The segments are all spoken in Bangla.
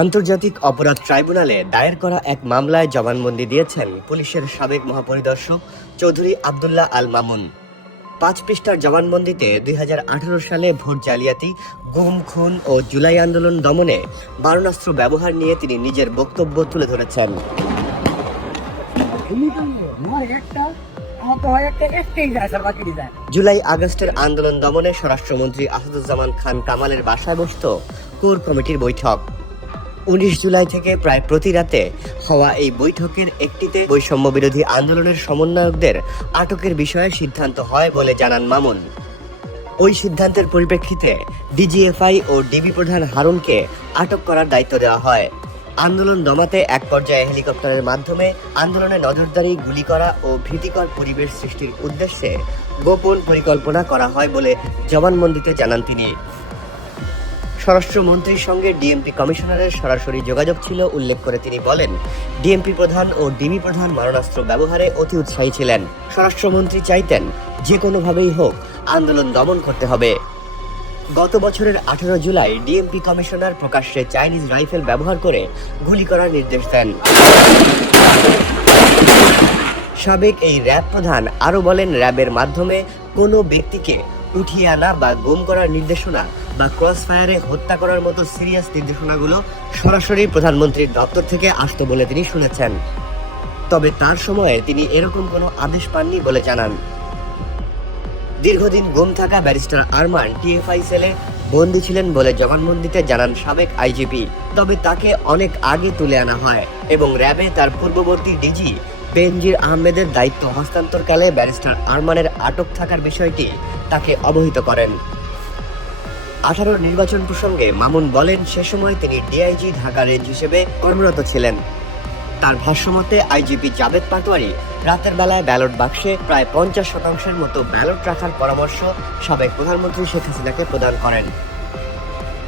আন্তর্জাতিক অপরাধ ট্রাইব্যুনালে দায়ের করা এক মামলায় জবানবন্দি দিয়েছেন পুলিশের সাবেক মহাপরিদর্শক চৌধুরী আব্দুল্লাহ আল মামুন। 5 পৃষ্ঠার জবানবন্দিতে 2018 সালে ভোট জালিয়াতি, গুম, খুন ও জুলাই আন্দোলন দমনে মারণাস্ত্র ব্যবহার নিয়ে তিনি নিজের বক্তব্য তুলে ধরেছেন। জুলাই আগস্টের আন্দোলন দমনে স্বরাষ্ট্রমন্ত্রী আসাদুজ্জামান খান কামালের বাসায় বসত কোর কমিটির বৈঠক। 19 জুলাই থেকে প্রায় প্রতি রাতে হওয়া এই বৈঠকের একটিতে বৈষম্য বিরোধী আন্দোলনের সমন্বয়কদের আটকের বিষয়ে সিদ্ধান্ত হয় বলে জানান মামুন। ওই সিদ্ধান্তের পরিপ্রেক্ষিতে ডিজিএফআই ও ডিবি প্রধান হারুনকে আটক করার দায়িত্ব দেওয়া হয়। আন্দোলন দমাতে এক পর্যায়ে হেলিকপ্টারের মাধ্যমে আন্দোলনে নজরদারি, গুলি করা ও ভীতিকর পরিবেশ সৃষ্টির উদ্দেশ্যে গোপন পরিকল্পনা করা হয় বলে জবানবন্দিতে জানান তিনি। স্বরাষ্ট্রমন্ত্রীর সঙ্গে ডিএমপি কমিশনারের সরাসরি যোগাযোগ ছিল উল্লেখ করে তিনি বলেন, ডিএমপি প্রধান ও ডিবি প্রধান মারণাস্ত্র ব্যবহারে অতি উৎসাহী ছিলেন। স্বরাষ্ট্রমন্ত্রী চাইতেন যে কোনোভাবেই হোক আন্দোলন দমন করতে হবে। গত বছরের 18 জুলাই ডিএমপি কমিশনার প্রকাশ্যে চাইনিজ রাইফেল ব্যবহার করে গুলি করার নির্দেশ দেন। সাবেক এই র্যাব প্রধান আরও বলেন, র্যাবের মাধ্যমে কোনো ব্যক্তিকে উঠিয়ে আনা বা গুম করার নির্দেশনা বা ক্রস ফায়ারে হত্যা করার মতো সিরিয়াস নির্দেশনাগুলো সরাসরি প্রধানমন্ত্রীর দপ্তর থেকে আসতো বলে তিনি শুনেছেন। তবে তার সময়ে তিনি এরকম কোনো আদেশ পাননি বলে জানান। দীর্ঘদিন গুম থাকা ব্যারিস্টার আরমান টিএফআই সেলে বন্দী ছিলেন বলে জবানবন্দিতে জানান সাবেক আইজিপি। তবে তাকে অনেক আগে তুলে আনা হয় এবং র্যাবে তার পূর্ববর্তী ডিজি বেনজির আহমেদের দায়িত্ব হস্তান্তরকালে ব্যারিস্টার আরমানের আটক থাকার বিষয়টি তাকে অবহিত করেন। 18 নির্বাচন প্রসঙ্গে মামুন বলেন, সে সময় তিনি ডিআইজি ঢাকা রেঞ্জ হিসেবে কর্মরত ছিলেন। তার ভাষ্যমতে আইজিপি জাবেদ পাটোয়ারি রাতের বেলায় ব্যালট বাক্সে প্রায় 50% মতো ব্যালট রাখার পরামর্শ সাবেক প্রধানমন্ত্রী শেখ হাসিনাকে প্রদান করেন।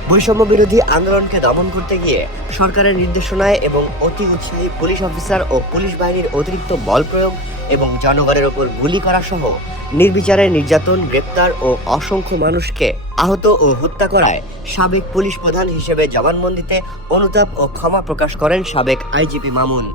বৈষম্য বিরোধী আন্দোলনকে দমন করতে গিয়ে সরকারের নির্দেশনায় এবং অতি উৎসাহী পুলিশ অফিসার ও পুলিশ বাহিনীর অতিরিক্ত বল প্রয়োগ এবং জনগণের ওপর গুলি করা সহ নির্বিচারে নির্যাতন, গ্রেপ্তার ও অসংখ্য মানুষকে আহত ও হত্যা করায় সাবেক পুলিশ প্রধান হিসেবে জবানবন্দিতে অনুতাপ ও ক্ষমা প্রকাশ করেন সাবেক আইজিপি মামুন।